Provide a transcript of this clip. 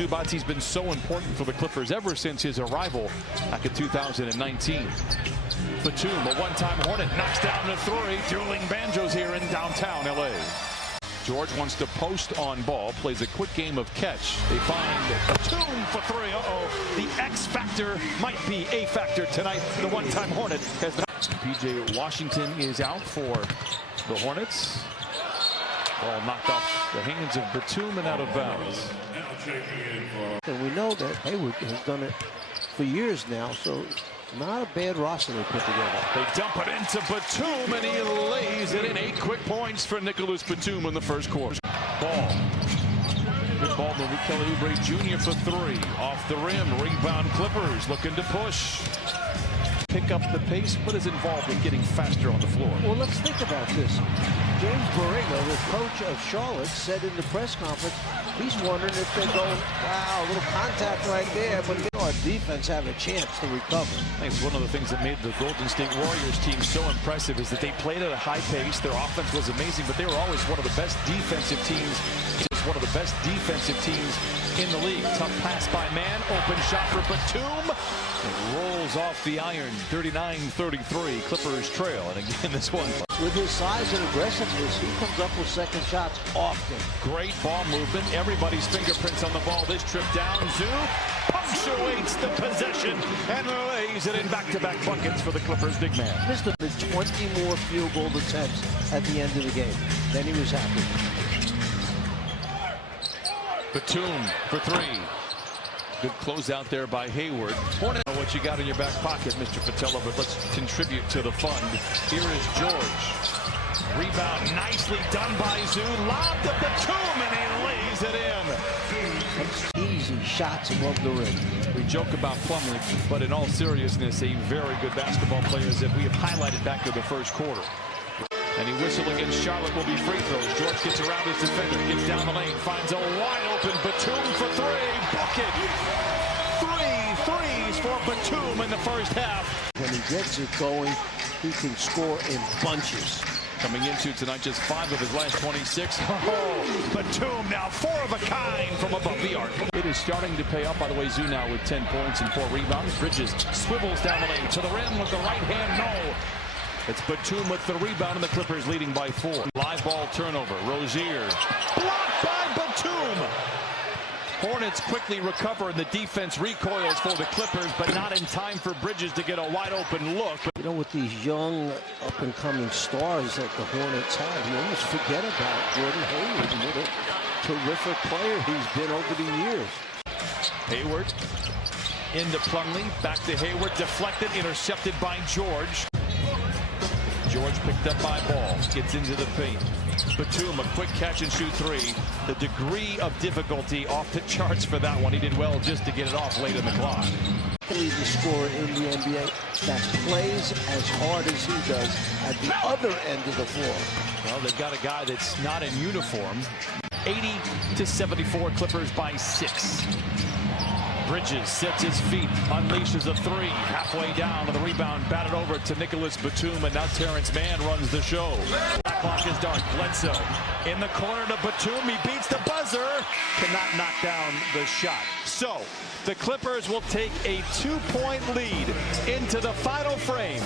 Zubac's been so important for the Clippers ever since his arrival back in 2019. Batum, a one-time Hornet, knocks down the three. Dueling banjos here in downtown LA. George wants to post on ball, plays a quick game of catch. They find Batum for three. The X factor might be a factor tonight. The one-time Hornet has not. PJ Washington is out for the Hornets. Ball knocked off the hands of Batum and out of bounds. And we know that Hayward has done it for years now, so not a bad roster they put together. They dump it into Batum, and he lays it in. 8 quick points for Nicolas Batum in the first quarter. Ball. Good ball to Kelly Oubre Jr. for three. Off the rim. Rebound Clippers looking to push. Pick up the pace. What is involved with getting faster on the floor? Well, let's think about this. James Borrego, the coach of Charlotte, said in the press conference he's wondering if they're going, wow, a little contact right there, but our defense have a chance to recover. I think it's one of the things that made the Golden State Warriors team so impressive is that they played at a high pace. Their offense was amazing, but they were always one of the best defensive teams. Just one of the best defensive teams in the league. Tough pass by man. Open shot for Batum. It rolls off the iron. 39-33. Clippers trail. And again, this one. With his size and aggressiveness, he comes up with second shots often. Great ball movement. Everybody's fingerprints on the ball. This trip down. Zoo punctuates the possession and lays it in back-to-back buckets for the Clippers big man. Missed 20 more field goal attempts at the end of the game. Then he was happy. Batum for three. Good closeout there by Hayward. Hornet, what you got in your back pocket, Mr. Patella, but let's contribute to the fund. Here is George. Rebound nicely done by Zoo. Lob to Batum, and he lays it in. Easy shots above the rim. We joke about Plumlee, but in all seriousness, a very good basketball player that we have highlighted back to the first quarter. And he whistled against Charlotte will be free throws. George gets around his defender, gets down the lane, finds a wide open Batum for three. Bucket. 3 threes for Batum in the first half. When he gets it going, he can score in bunches. Coming into tonight, just 5 of his last 26. Oh, Batum now 4 of a kind from above the arc. It is starting to pay off. By the way, Zoo now with 10 points and 4 rebounds. Bridges swivels down the lane to the rim with the right hand. No. It's Batum with the rebound, and the Clippers leading by 4. Live ball turnover. Rozier blocked by Batum. Hornets quickly recover, and the defense recoils for the Clippers, but not in time for Bridges to get a wide open look. You know, with these young up-and-coming stars that the Hornets have, you almost forget about Gordon Hayward and what a terrific player he's been over the years. Hayward into Plumlee, back to Hayward, deflected, intercepted by George. George picked up by Ball, gets into the paint. Batum, a quick catch and shoot three. The degree of difficulty off the charts for that one. He did well just to get it off late in the clock. Leading scorer in the NBA that plays as hard as he does at the other end of the floor. Well, they've got a guy that's not in uniform. 80-74, Clippers by 6. Bridges sets his feet, unleashes a three, halfway down to the rebound, batted over to Nicolas Batum, and now Terrence Mann runs the show. That clock is dark. Bledsoe in the corner to Batum. He beats the buzzer, cannot knock down the shot. So the Clippers will take a 2-point lead into the final frame.